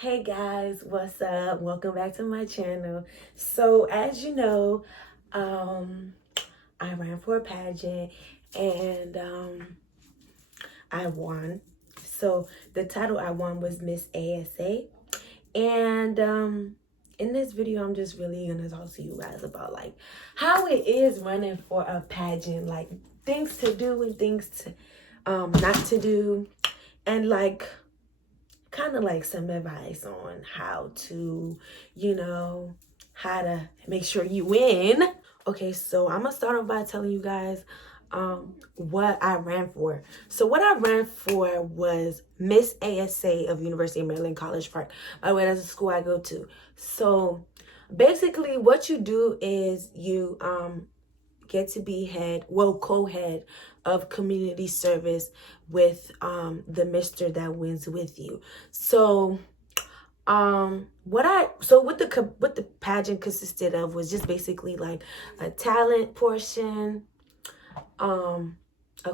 Hey guys, what's up? Welcome back to my channel. So as you know, um, I ran for a pageant and I won. So the title I won was Miss ASA. And in this video, I'm just really gonna talk to you guys about like how it is running for a pageant, like things to do and things to not to do, and like kind of like some advice on how to, how to make sure you win. Okay, so I'm gonna start off by telling you guys what I ran for. So what I ran for was Miss ASA of University of Maryland College Park. By the way, that's the school I go to. So basically what you do is you get to be co-head of community service with the mister that wins with you. So what the pageant consisted of was just basically like a talent portion, a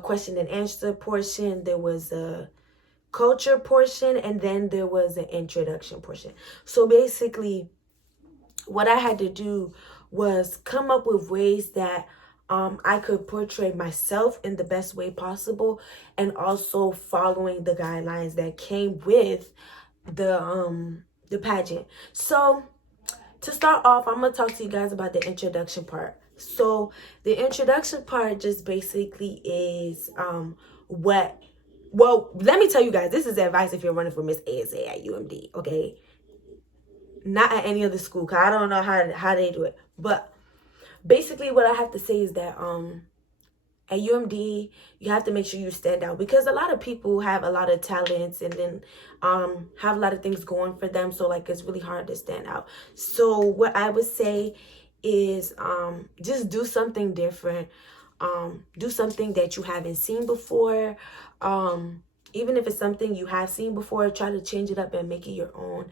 question and answer portion, there was a culture portion, and then there was an introduction portion. So basically what I had to do was come up with ways that I could portray myself in the best way possible, and also following the guidelines that came with the pageant. So to start off, I'm gonna talk to you guys about the introduction part. So the introduction part just basically is let me tell you guys, this is advice if you're running for Miss ASA at UMD, okay? Not at any other school, because I don't know how they do it. But basically what I have to say is that at UMD, you have to make sure you stand out, because a lot of people have a lot of talents and then have a lot of things going for them. So like it's really hard to stand out. So what I would say is just do something different. Do something that you haven't seen before. Even if it's something you have seen before, try to change it up and make it your own.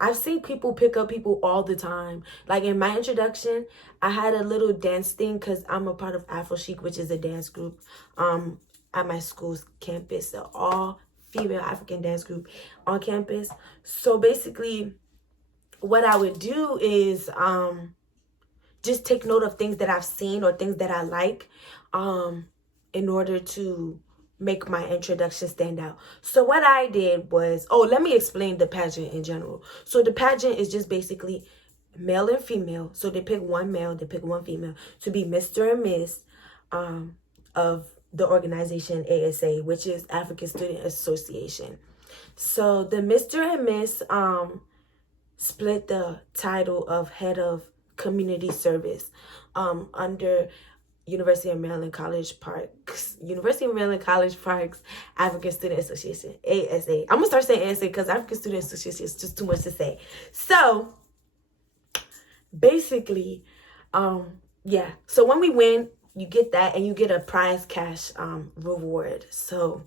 I've seen people pick up people all the time. Like in my introduction, I had a little dance thing because I'm a part of Afro Chic, which is a dance group at my school's campus. So all female African dance group on campus. So basically what I would do is just take note of things that I've seen or things that I like in order to make my introduction stand out. So what I did was, let me explain the pageant in general. So the pageant is just basically male and female. So they pick one male, they pick one female to be Mr. and Miss of the organization ASA, which is African Student Association. So the Mr. and Miss split the title of head of community service under University of Maryland College Parks African Student Association, ASA. I'm gonna start saying ASA because African Student Association is just too much to say. So basically, yeah. So when we win, you get that, and you get a prize cash reward. So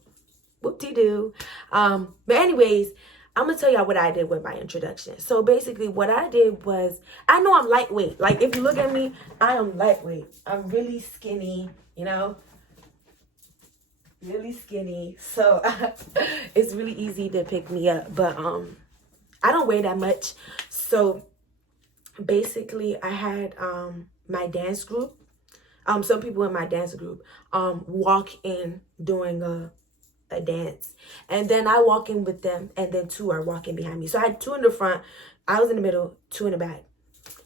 whoop-de-doo. But anyways, I'm gonna tell y'all what I did with my introduction. So basically what I did was, I know I'm lightweight. Like if you look at me, I am lightweight. I'm really skinny, really skinny. So it's really easy to pick me up. But I don't weigh that much. So basically I had my dance group. Some people in my dance group walk in doing a dance, and then I walk in with them, and then two are walking behind me. So I had two in the front, I was in the middle, two in the back,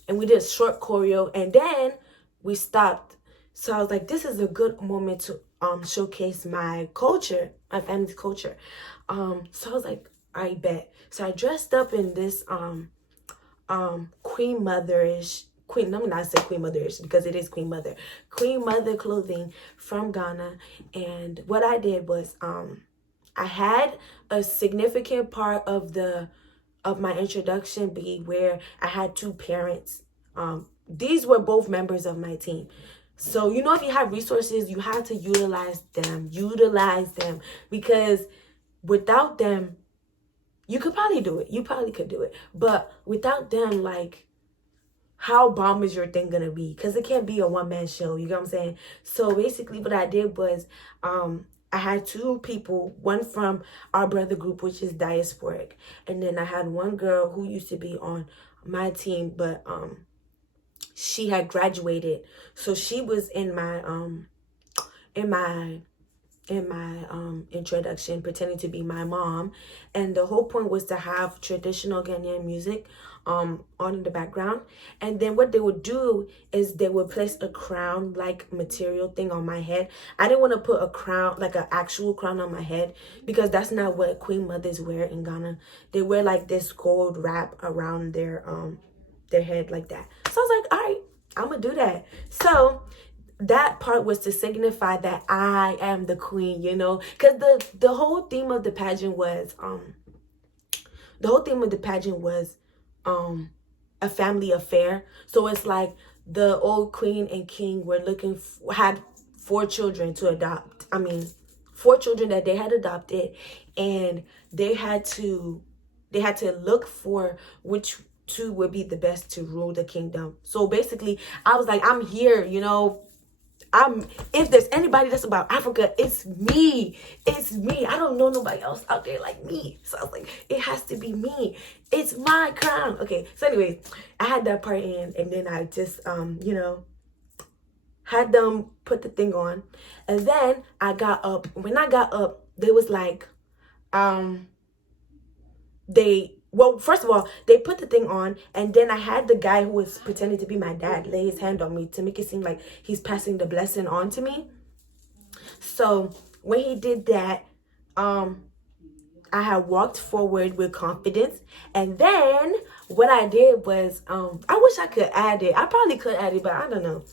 and we did a short choreo, and then we stopped. So I was like, this is a good moment to showcase my culture, my family's culture. So I was like, I bet. So I dressed up in this Queen Mother-ish, let me not say Queen Mother-ish because it is Queen Mother clothing from Ghana. And what I did was I had a significant part of my introduction be where I had two parents. These were both members of my team. So if you have resources, you have to utilize them, because without them, you could probably do it. You probably could do it. But without them, like, how bomb is your thing gonna be? Because it can't be a one-man show. You know what I'm saying? So basically what I did was I had two people, one from our brother group, which is diasporic, and then I had one girl who used to be on my team, but she had graduated, so she was in my in my introduction, pretending to be my mom. And the whole point was to have traditional Ghanaian music on in the background. And then what they would do is they would place a crown like material thing on my head. I didn't want to put a crown, like an actual crown on my head, because that's not what queen mothers wear in Ghana. They wear like this gold wrap around their head like that. So I was like, all right, I'm gonna do that. So that part was to signify that I am the queen, you know, because the whole theme of the pageant was a family affair. So it's like the old queen and king were had 4 children to adopt. I mean, 4 children that they had adopted, and they had to look for which 2 would be the best to rule the kingdom. So basically, I was like, I'm here, you know. If there's anybody that's about Africa, it's me. It's me. I don't know nobody else out there like me. So I was like, it has to be me. It's my crown. Okay. So anyways, I had that part in, and then I just you know, had them put the thing on. And then I got up. When I got up, they was like, well, first of all, they put the thing on, and then I had the guy who was pretending to be my dad lay his hand on me to make it seem like he's passing the blessing on to me. So when he did that, I had walked forward with confidence. And then what I did was, I wish I could add it. I probably could add it, but I don't know.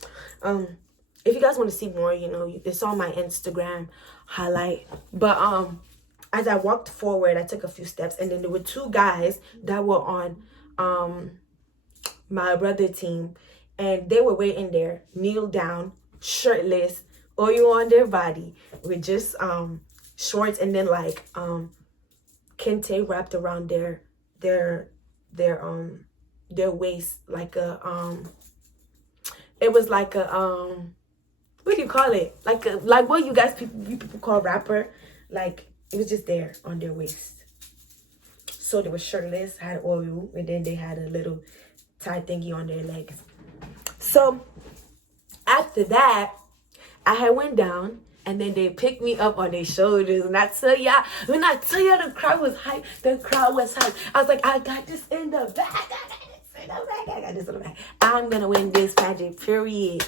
If you guys want to see more, you know, it's on my Instagram highlight. But as I walked forward, I took a few steps, and then there were 2 guys that were on my brother team, and they were waiting there, kneeled down, shirtless, oil on their body, with just shorts, and then like kente wrapped around their waist, like a it was like a what do you call it? Like what you people call wrapper, like. It was just there on their waist. So they were shirtless, had oil, and then they had a little tie thingy on their legs. So after that, I had went down, and then they picked me up on their shoulders. And I tell y'all, when I tell y'all the crowd was hype, the crowd was hype. I was like, I got this in the back. I got this in the back. I got this in the back. I'm going to win this pageant, period.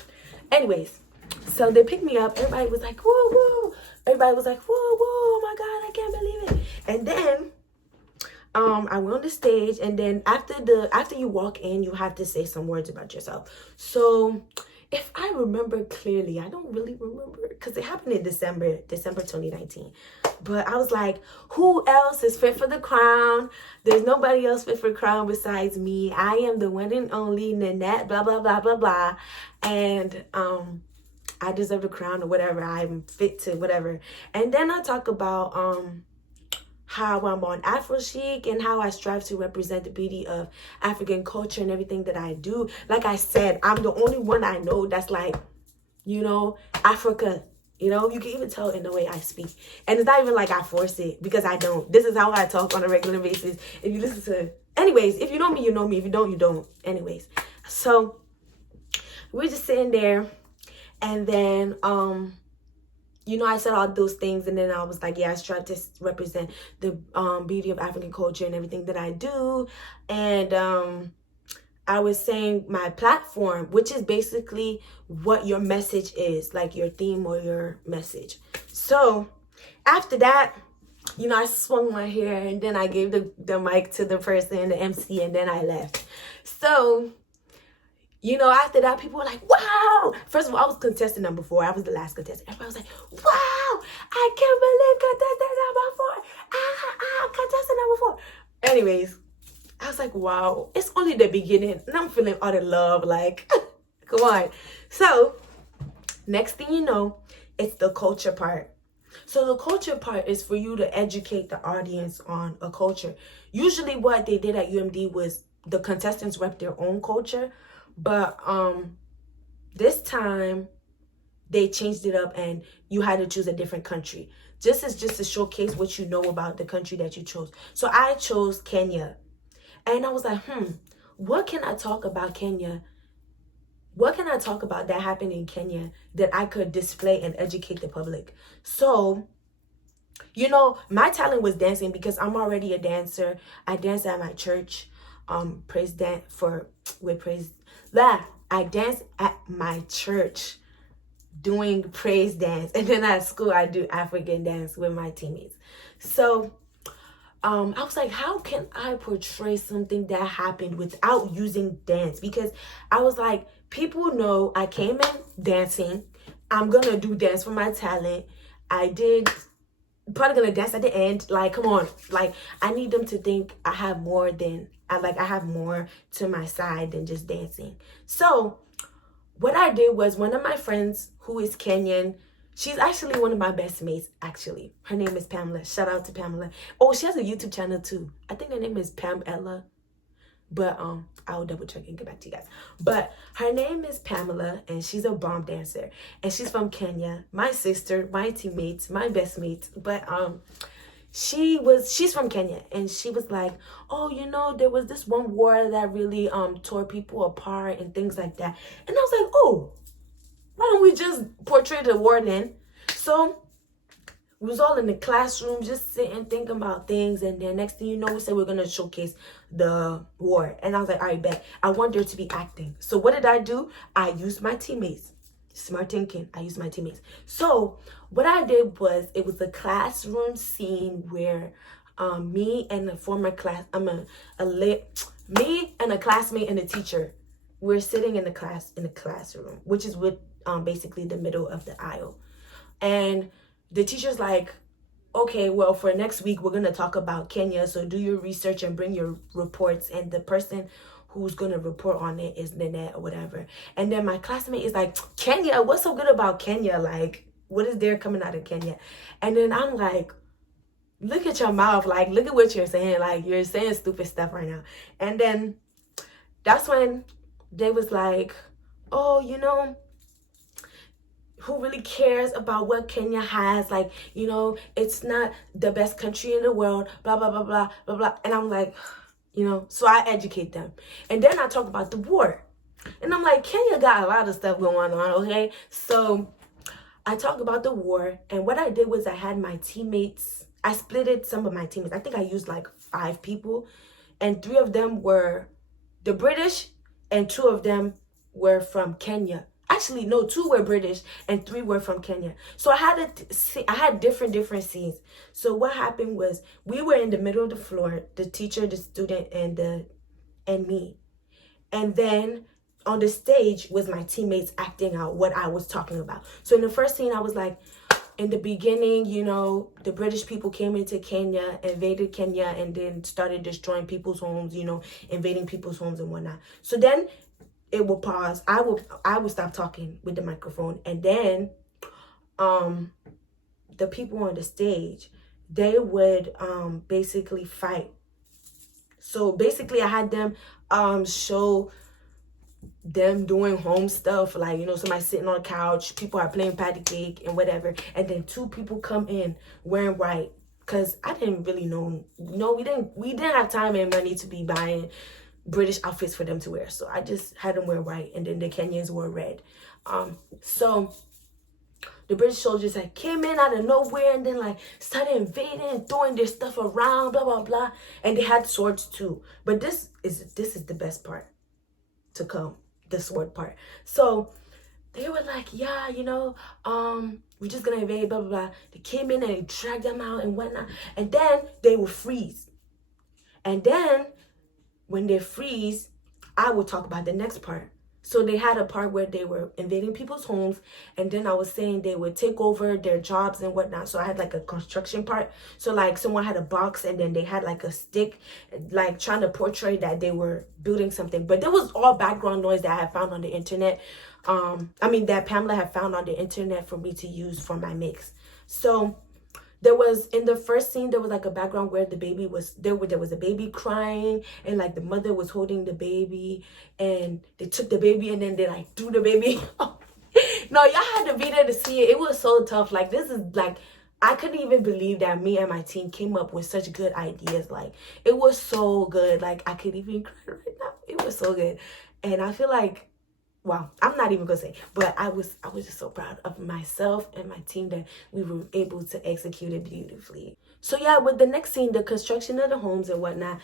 Anyways, so they picked me up. Everybody was like, whoa, whoa. Everybody was like, whoa, whoa, oh my God, I can't believe it. And then I went on the stage, and then after you walk in, you have to say some words about yourself. So if I remember clearly, I don't really remember, because it happened in December 2019. But I was like, who else is fit for the crown? There's nobody else fit for the crown besides me. I am the one and only Nanette, blah, blah, blah, blah, blah. And I deserve the crown, or whatever. I'm fit to whatever. And then I talk about how I'm on Afro Chic, and how I strive to represent the beauty of African culture and everything that I do. Like I said, I'm the only one I know that's like, you know, Africa. You know, you can even tell in the way I speak. And it's not even like I force it, because I don't. This is how I talk on a regular basis. If you listen to... Anyways, if you know me, you know me. If you don't, you don't. Anyways. So we're just sitting there. And then, you know, I said all those things, and then I was like, yeah, I strive to represent the beauty of African culture and everything that I do. And I was saying my platform, which is basically what your message is, like your theme or your message. So after that, you know, I swung my hair, and then I gave the mic to the person, the MC, and then I left. So... you know, after that, people were like, wow. First of all, I was contestant number 4. I was the last contestant. Everybody was like, wow, I can't believe contestant number 4. Contestant number 4. Anyways, I was like, wow, it's only the beginning. And I'm feeling all the love. Like, come on. So, next thing you know, it's the culture part. So the culture part is for you to educate the audience on a culture. Usually what they did at UMD was the contestants rep their own culture. But this time they changed it up, and you had to choose a different country. just to showcase what you know about the country that you chose. So I chose Kenya. And I was like, what can I talk about Kenya? What can I talk about that happened in Kenya that I could display and educate the public? So, you know, my talent was dancing because I'm already a dancer. I dance at my church. Praise dance for with praise. I dance at my church doing praise dance, and then at school I do African dance with my teammates. So I was like, how can I portray something that happened without using dance? Because I was like, people know I came in dancing. I'm gonna do dance for my talent. I did probably gonna dance at the end. Like, come on, like I need them to think I have more to my side than just dancing. So what I did was, one of my friends who is Kenyan, she's actually one of my best mates, actually. Her name is Pamela. Shout out to Pamela. Oh, she has a YouTube channel too. I think her name is Pam Ella. But I'll double check and get back to you guys. But her name is Pamela, and she's a bomb dancer. And she's from Kenya. My sister, my teammates, my best mates. But she's from Kenya, and she was like, oh, you know, there was this one war that really tore people apart and things like that. And I was like, oh, why don't we just portray the war then? So we was all in the classroom just sitting thinking about things, and then next thing you know, we said we're gonna showcase the war. And I was like, all right, bet. I want there to be acting. So what did I do? I used my teammates. Smart thinking. I used my teammates. So what I did was, it was a classroom scene where me and a former class, me and a classmate and a teacher, we're sitting in the classroom, which is with basically the middle of the aisle. And the teacher's like, okay, well, for next week, we're going to talk about Kenya. So do your research and bring your reports. And the person who's going to report on it is Nanette or whatever. And then my classmate is like, Kenya, what's so good about Kenya? Like, what is there coming out of Kenya? And then I'm like, look at your mouth. Like, look at what you're saying. Like, you're saying stupid stuff right now. And then that's when they was like, oh, you know, who really cares about what Kenya has? Like, you know, it's not the best country in the world, blah, blah, blah, blah, blah, blah. And I'm like, you know, so I educate them. And then I talk about the war. And I'm like, Kenya got a lot of stuff going on, okay? So I talk about the war. And what I did was, I had my teammates, I splitted some of my teammates. I think I used like 5 people. And 3 of them were the British, and 2 of them were from Kenya. Actually, no, 2 were British and 3 were from Kenya. So I had different scenes. So what happened was, we were in the middle of the floor, the teacher, the student, and me. And then on the stage was my teammates acting out what I was talking about. So in the first scene, I was like, in the beginning, you know, the British people came into Kenya, invaded Kenya, and then started destroying people's homes, you know, invading people's homes and whatnot. So then it will pause. I will stop talking with the microphone, and then the people on the stage, they would basically fight. So basically I had them show them doing home stuff, like, you know, somebody sitting on a couch, people are playing patty cake and whatever, and then 2 people come in wearing white, because I didn't really know. No, we didn't have time and money to be buying British outfits for them to wear. So I just had them wear white, and then the Kenyans wore red. So the British soldiers like came in out of nowhere, and then like started invading and throwing their stuff around, blah blah blah, and they had swords too. But this is the best part to come, the sword part. So they were like, yeah, you know, we're just gonna invade, blah blah blah. They came in and they dragged them out and whatnot, and then they would freeze, and then when they freeze, I will talk about the next part. So they had a part where they were invading people's homes, and then I was saying they would take over their jobs and whatnot. So I had like a construction part. So like someone had a box, and then they had like a stick, like trying to portray that they were building something. But there was all background noise that I had found on the internet. That Pamela had found on the internet for me to use for my mix. So there was, in the first scene, there was like a background where the baby was, there was a baby crying, and like the mother was holding the baby, and they took the baby and then they like threw the baby. No, y'all had to be there to see it. It was so tough. Like, this is like, I couldn't even believe that me and my team came up with such good ideas. Like, it was so good. Like, I could even cry right now. It was so good. And I feel like, wow, I'm not even gonna say, but I was just so proud of myself and my team that we were able to execute it beautifully. So yeah, with the next scene, the construction of the homes and whatnot,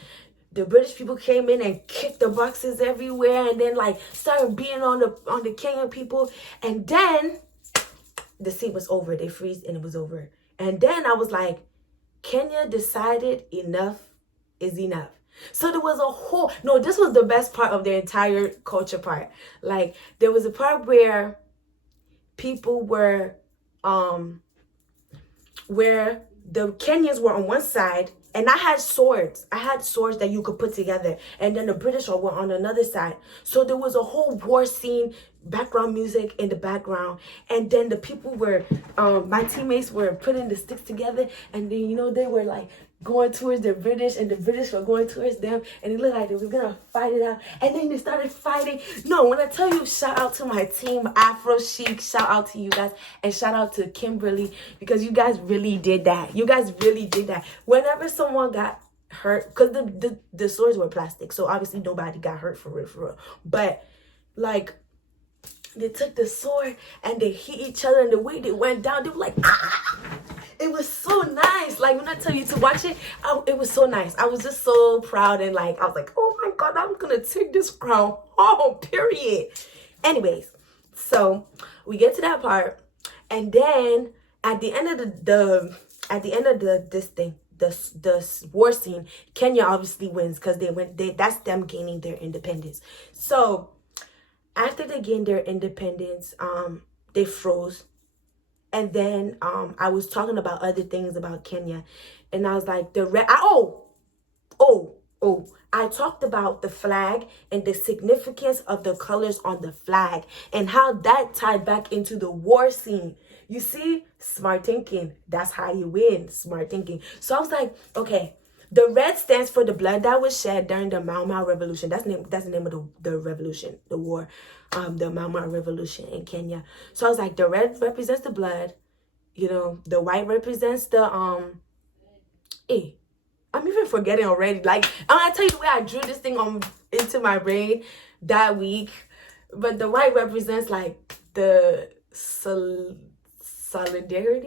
the British people came in and kicked the boxes everywhere, and then like started beating on the Kenyan people, and then the scene was over. They freeze and it was over. And then I was like, Kenya decided enough is enough. So there was a whole, no, this was the best part of the entire culture part. Like, there was a part where people were, where the Kenyans were on one side, and I had swords that you could put together, and then the British were on another side. So there was a whole war scene, background music in the background, and then the people were, my teammates were putting the sticks together, and then, you know, they were like going towards the British, and the British were going towards them, and it looked like they were gonna fight it out, and then they started fighting. No, when I tell you, shout out to my team, Afro Chic, shout out to you guys, and shout out to Kimberly, because you guys really did that. You guys really did that. Whenever someone got hurt, because the swords were plastic, so obviously nobody got hurt for real. But like, they took the sword and they hit each other, and the way they went down, they were like, ah! It was so nice. Like, when I tell you to watch it, it was so nice. I was just so proud, and like, I was like, oh my God, I'm gonna take this crown home, period. Anyways, so we get to that part, and then at the end of the war scene, Kenya obviously wins because that's them gaining their independence. So after they gained their independence, they froze. And then I was talking about other things about Kenya, and I was like, I talked about the flag and the significance of the colors on the flag and how that tied back into the war scene. You see, smart thinking. That's how you win. Smart thinking. So I was like, okay, the red stands for the blood that was shed during the Mau Mau Revolution. That's the name of the revolution, the war, the Mau Mau Revolution in Kenya. So I was like, the red represents the blood, you know, the white represents the I'm even forgetting already. Like, I tell you the way I drew this thing into my brain that week. But the white represents like the solidarity,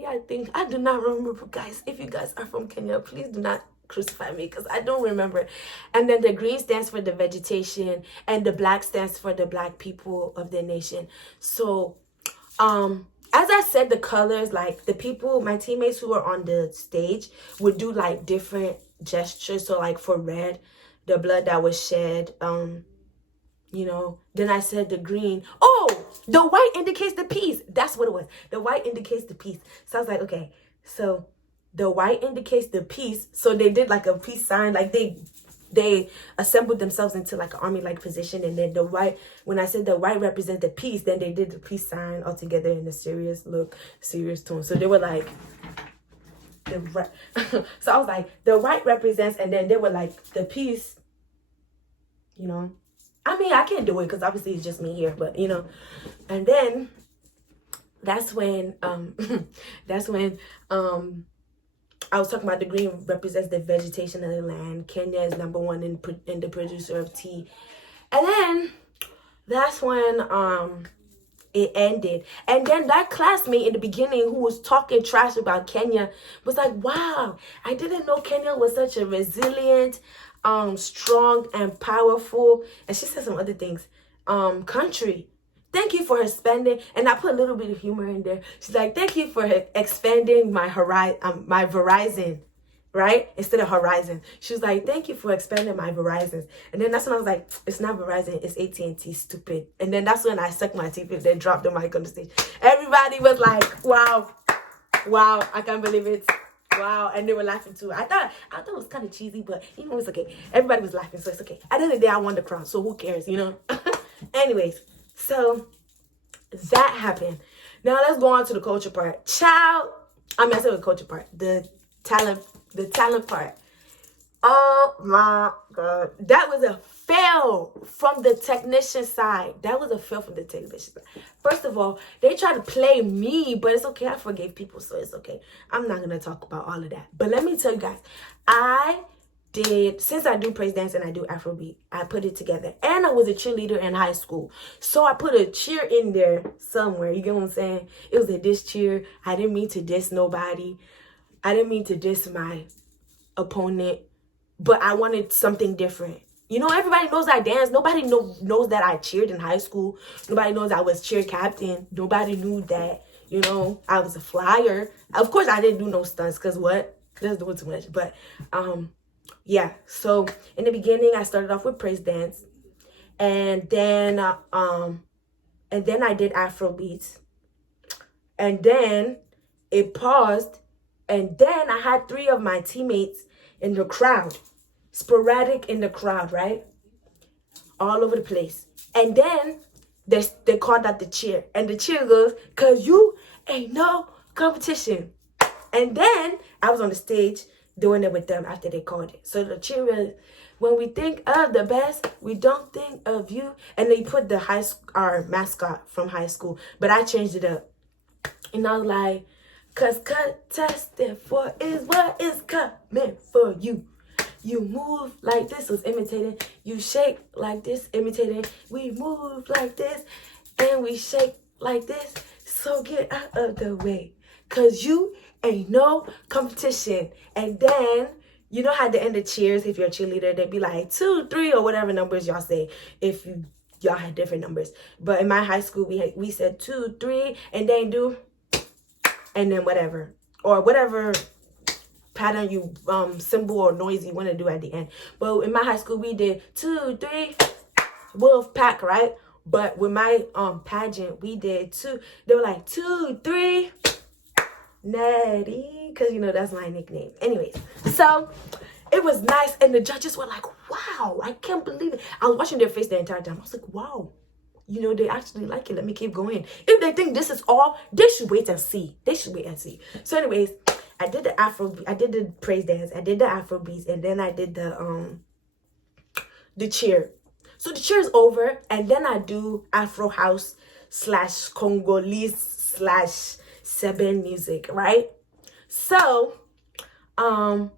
I think. I do not remember, guys. If you guys are from Kenya, please do not crucify me because I don't remember. And then the green stands for the vegetation, and the black stands for the black people of the nation. So as I said, the colors, like the people, my teammates who were on the stage would do like different gestures. So like for red, the blood that was shed, you know, then I said the green. Oh, the white indicates the peace. That's what it was. The white indicates the peace. So I was like, okay, so the white indicates the peace. So they did like a peace sign, like they assembled themselves into like an army-like position. And then the white, when I said the white represents the peace, then they did the peace sign all together in a serious look, serious tone. So they were like, so I was like, the white represents, and then they were like, the peace, you know. I mean, I can't do it because obviously it's just me here, but you know. And then that's when I was talking about the green represents the vegetation of the land. Kenya is number one in the producer of tea. And then that's when it ended. And then that classmate in the beginning who was talking trash about Kenya was like, wow, I didn't know Kenya was such a resilient, strong and powerful, and she said some other things, country. Thank you for expanding, and I put a little bit of humor in there. She's like, thank you for expanding my my Verizon, right? Instead of horizon. She was like, thank you for expanding my Verizons. And then that's when I was like, it's not Verizon, it's AT&T, stupid. And then that's when I sucked my teeth and then dropped the mic on the stage. Everybody was like, wow, I can't believe it. Wow, and they were laughing too. I thought it was kind of cheesy, but you know, it's okay. Everybody was laughing, so it's okay. At the end of the day, I won the crown, so who cares, you know? Anyways, so that happened. Now let's go on to the culture part. I said the culture part, the talent part. Oh my God. That was a fail from the technician side. That was a fail from the technician side. First of all, they tried to play me, but it's okay. I forgave people, so it's okay. I'm not going to talk about all of that. But let me tell you guys, since I do praise dance and I do Afrobeat, I put it together. And I was a cheerleader in high school. So I put a cheer in there somewhere. You get what I'm saying? It was a diss cheer. I didn't mean to diss nobody. I didn't mean to diss my opponent. But I wanted something different. You know, everybody knows I dance. Nobody knows that I cheered in high school. Nobody knows I was cheer captain. Nobody knew that, you know, I was a flyer. Of course, I didn't do no stunts because what? That's doing too much. But, yeah. So, in the beginning, I started off with praise dance. And then I did Afro beats. And then it paused. And then I had 3 of my teammates in the crowd. Sporadic in the crowd, right? All over the place. And then they called out the cheer. And the cheer goes, "Cause you ain't no competition." And then I was on the stage doing it with them after they called it. So the cheer was, "When we think of the best, we don't think of you." And they put our mascot from high school. But I changed it up. And I was like, "Cause contested for is what is coming for you. You move like this," was imitating. "You shake like this," imitating. "We move like this and we shake like this. So get out of the way. Cause you ain't no competition." And then, you know how at the end of cheers, if you're a cheerleader, they'd be like 2, 3, or whatever numbers y'all say. If y'all had different numbers. But in my high school, we said 2, 3, and then do, and then whatever. Or whatever pattern you symbol or noise you want to do at the end. But in my high school we did 2, 3 wolf pack, right? But with my pageant we did 2. They were like 2, 3 Natty, because you know that's my nickname. Anyways, so it was nice and the judges were like, "Wow, I can't believe it." I was watching their face the entire time. I was like, "Wow, you know, they actually like it. Let me keep going. If they think this is all, they should wait and see. They should wait and see." So anyways, I did the praise dance, I did the Afro beats, and then I did the cheer. So the cheer is over, and then I do Afro house / Congolese / Seben music, right? So the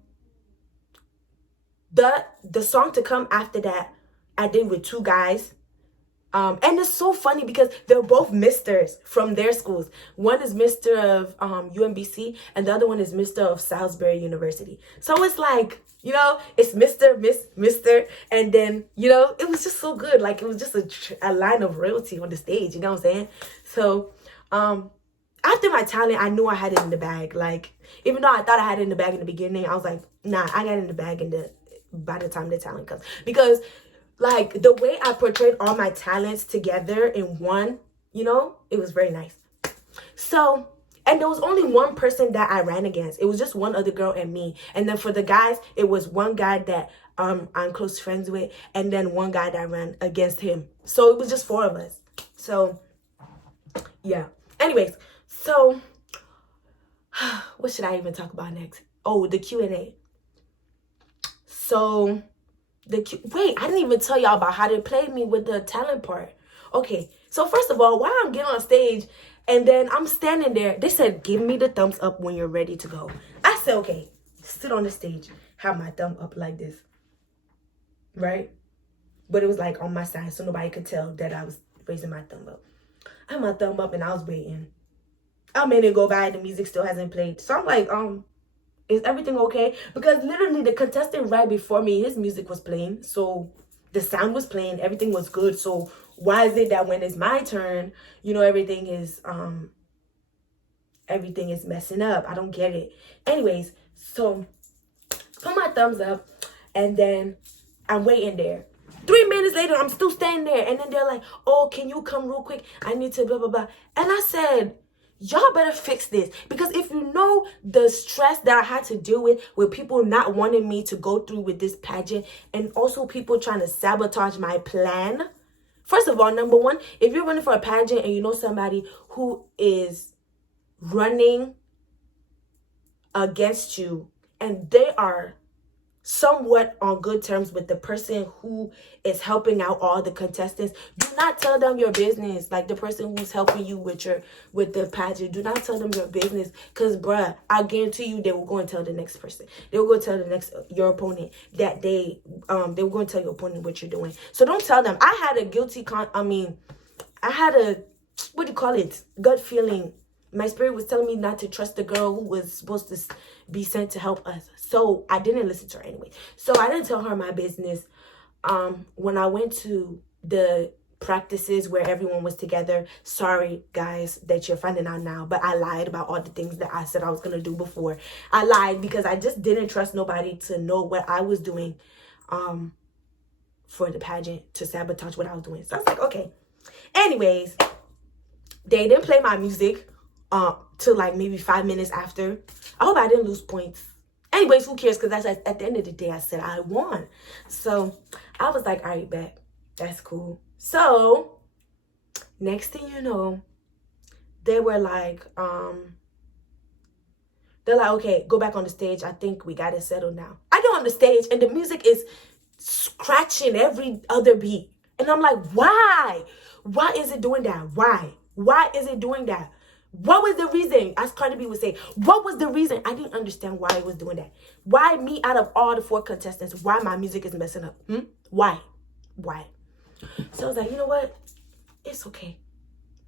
song to come after that I did with 2 guys. And it's so funny because they're both misters from their schools. One is Mr. of UMBC, and the other one is Mr. of Salisbury University. So it's like, you know, it's Mr., Mr. And then, you know, it was just so good. Like, it was just a line of royalty on the stage, you know what I'm saying? So, after my talent, I knew I had it in the bag. Like, even though I thought I had it in the bag in the beginning, I was like, nah, I got it in the bag by the time the talent comes. Because like the way I portrayed all my talents together in one, you know, it was very nice. So, and there was only one person that I ran against. It was just one other girl and me. And then for the guys, it was one guy that I'm close friends with, and then one guy that I ran against him. So it was just 4 of us. So yeah. Anyways, so what should I even talk about next? Oh, the Q&A. So wait, I didn't even tell y'all about how they played me with the talent part. Okay, so first of all, while I'm getting on stage and then I'm standing there, they said, "Give me the thumbs up when you're ready to go." I said, okay, sit on the stage, have my thumb up like this, right? But it was like on my side, so nobody could tell that I was raising my thumb up. I had my thumb up and I was waiting. A minute go by, the music still hasn't played. So I'm like, is everything okay? Because literally the contestant right before me, his music was playing. So the sound was playing, everything was good. So why is it that when it's my turn, you know, everything is messing up? I don't get it. Anyways, so put my thumbs up and then I'm waiting there. 3 minutes later, I'm still standing there. And then they're like, "Oh, can you come real quick? I need to blah, blah, blah." And I said, y'all better fix this, because if you know the stress that I had to deal with people not wanting me to go through with this pageant, and also people trying to sabotage my plan. First of all, number one, if you're running for a pageant and you know somebody who is running against you and they are somewhat on good terms with the person who is helping out all the contestants. Do not tell them your business. Like the person who's helping you with the pageant, do not tell them your business, because bruh, I guarantee you they will go and tell the next person. They will go tell the next your opponent that they will go and tell your opponent what you're doing. So don't tell them. I had a what do you call it, gut feeling. My spirit was telling me not to trust the girl who was supposed to be sent to help us. So I didn't listen to her anyway. So I didn't tell her my business. When I went to the practices where everyone was together, sorry guys that you're finding out now, but I lied about all the things that I said I was going to do before. I lied because I just didn't trust nobody to know what I was doing for the pageant, to sabotage what I was doing. So I was like, okay. Anyways, they didn't play my music till like maybe 5 minutes after. I hope I didn't lose points. Anyways, who cares? Because that's at the end of the day, I said I won. So I was like, all right, bet. That's cool. So next thing you know, they were like, they're like, okay, go back on the stage. I think we got it settled now. I go on the stage and the music is scratching every other beat. And I'm like, why? Why is it doing that? Why? Why is it doing that? What was the reason? As Cardi B would say, what was the reason? I didn't understand why it was doing that. Why me out of all the 4 contestants? Why my music is messing up? Why? Why? So I was like, you know what? It's okay.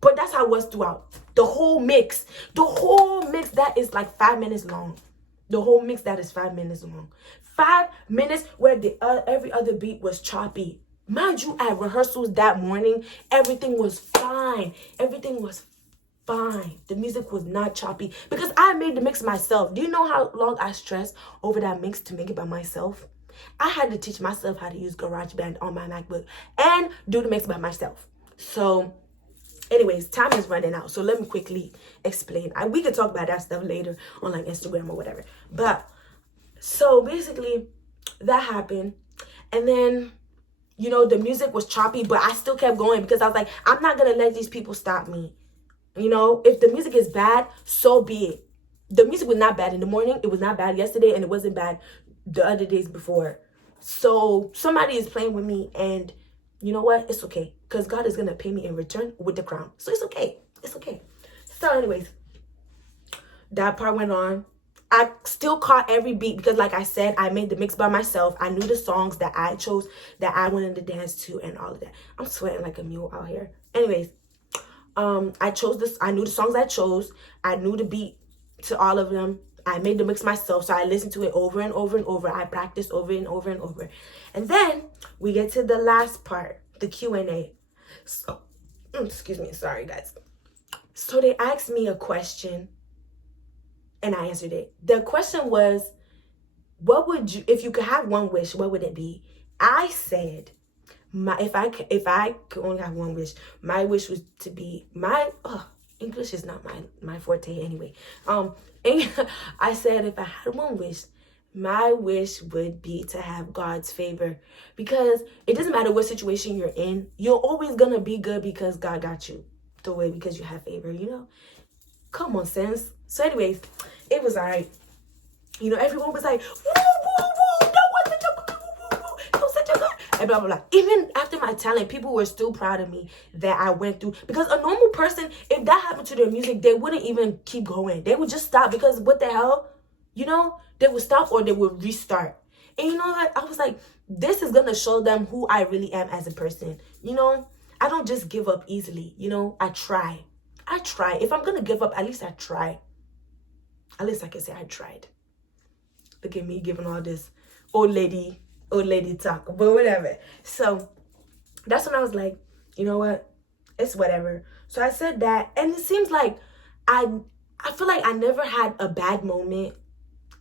But that's how it was throughout. The whole mix that is like 5 minutes long. The whole mix that is 5 minutes long. 5 minutes where every other beat was choppy. Mind you, at rehearsals that morning, everything was fine. Everything was fine. The music was not choppy because I made the mix myself. Do you know how long I stressed over that mix to make it by myself? I had to teach myself how to use GarageBand on my MacBook and do the mix by myself. So anyways, time is running out. So let me quickly explain. We could talk about that stuff later on like Instagram or whatever. But so basically that happened. And then, you know, the music was choppy, but I still kept going because I was like, I'm not going to let these people stop me. You know, if the music is bad, so be it. The music was not bad in the morning. It was not bad yesterday, and it wasn't bad the other days before. So somebody is playing with me, and you know what? It's okay, because God is going to pay me in return with the crown. So it's okay. It's okay. So anyways, that part went on. I still caught every beat because, like I said, I made the mix by myself. I knew the songs that I chose, that I wanted to dance to, and all of that. I'm sweating like a mule out here. Anyways, I chose this. I knew the songs I chose. I knew the beat to all of them. I made the mix myself, so I listened to it over and over and over. I practiced over and over and over. And then we get to the last part, the Q&A. So, excuse me, sorry guys. So they asked me a question, and I answered it. The question was, what would you, if you could have one wish, what would it be? I said, if I could only have one wish, my wish was to be English is not my forte anyway. I said if I had one wish, my wish would be to have God's favor, because it doesn't matter what situation you're in, you're always gonna be good because God got you the way, because you have favor, you know. Come on, sense. So anyways, it was all right. You know, everyone was like, woo, woo, woo, that was such a good, woo, woo, woo, that was such a good, and blah, blah, blah. Even after my talent, people were still proud of me that I went through. Because a normal person, if that happened to their music, they wouldn't even keep going. They would just stop, because what the hell? You know, they would stop or they would restart. And you know what? I was like, this is going to show them who I really am as a person. You know, I don't just give up easily. You know, I try. If I'm going to give up, at least I try. At least I can say I tried. Look at me giving all this old lady talk, but whatever. So that's when I was like, you know what? It's whatever. So I said that, and it seems like I feel like I never had a bad moment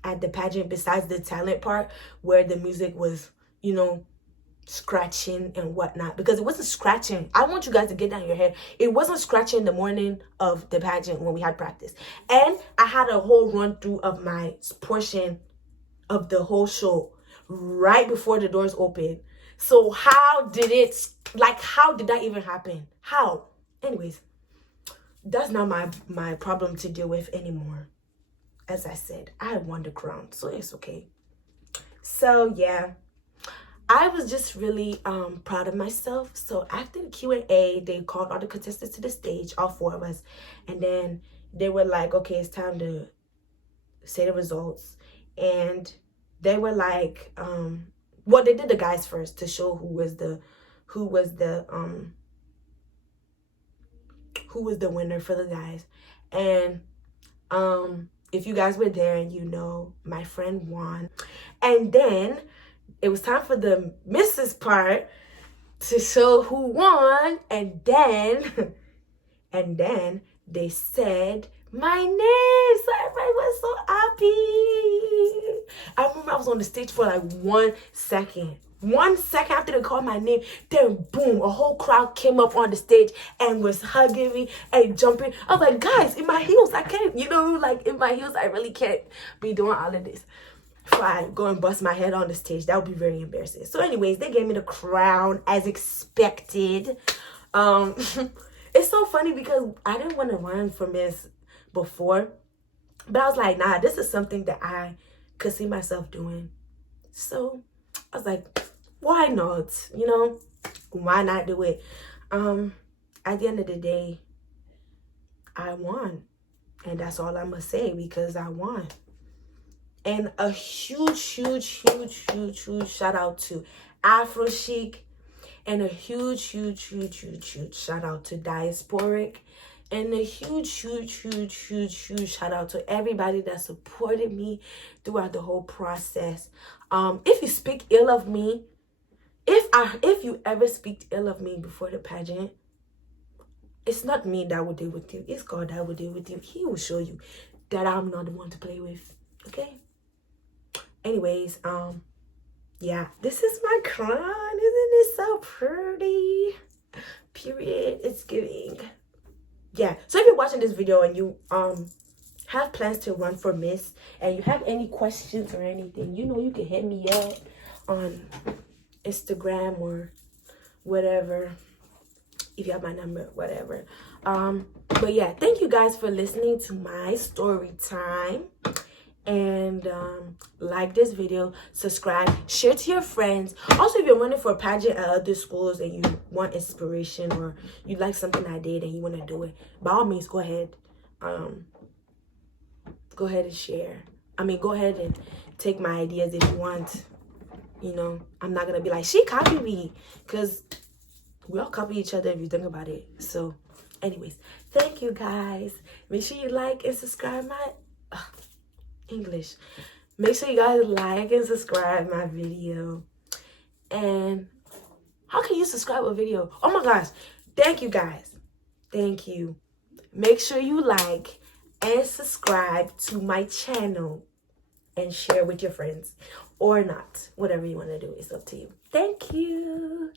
at the pageant besides the talent part where the music was, you know, scratching and whatnot, because it wasn't scratching. I want you guys to get down your head. It wasn't scratching the morning of the pageant when we had practice. And I had a whole run through of my portion of the whole show right before the doors opened. So how did that even happen? How? Anyways, that's not my problem to deal with anymore. As I said, I won the crown, so it's okay. So yeah, I was just really proud of myself. So after the Q&A, they called all the contestants to the stage, all 4 of us, and then they were like, okay, it's time to say the results. And they were like, well, they did the guys first to show who was the winner for the guys. And if you guys were there and you know, my friend won. And then it was time for the misses part to show who won. And then they said my name. So everybody was so happy. I remember I was on the stage for like 1 second. 1 second after they called my name, then boom, a whole crowd came up on the stage and was hugging me and jumping. I was like, guys, in my heels, I can't, like in my heels, I really can't be doing all of this. If I go and bust my head on the stage, that would be very embarrassing. So anyways, they gave me the crown as expected. It's so funny because I didn't want to run for Miss before, but I was like, nah, this is something that I could see myself doing. So I was like, why not? Why not do it? At the end of the day, I won. And that's all I'm going to say, because I won. And a huge shout out to Afro Chic. And a huge shout out to Diasporic. And a huge shout out to everybody that supported me throughout the whole process. If you speak ill of me, if you ever speak ill of me before the pageant, it's not me that will deal with you. It's God that will deal with you. He will show you that I'm not the one to play with. Okay? Anyways, yeah, this is my crown. Isn't it so pretty? Period. It's giving. Yeah, so if you're watching this video and you have plans to run for Miss and you have any questions or anything, you can hit me up on Instagram or whatever, if you have my number, whatever. But yeah, thank you guys for listening to my story time. And like this video, subscribe, share to your friends. Also, if you're running for a pageant at other schools and you want inspiration, or you like something I did and you want to do it, by all means, go ahead and share. Go ahead and take my ideas if you want. I'm not gonna be like, she copied me, because we all copy each other if you think about it. So anyways, thank you guys. Make sure you like and subscribe my English. Make sure you guys like and subscribe my video. And how can you subscribe a video? Oh my gosh. Thank you guys. Thank you. Make sure you like and subscribe to my channel and share with your friends, or not. Whatever you want to do, it's up to you. Thank you.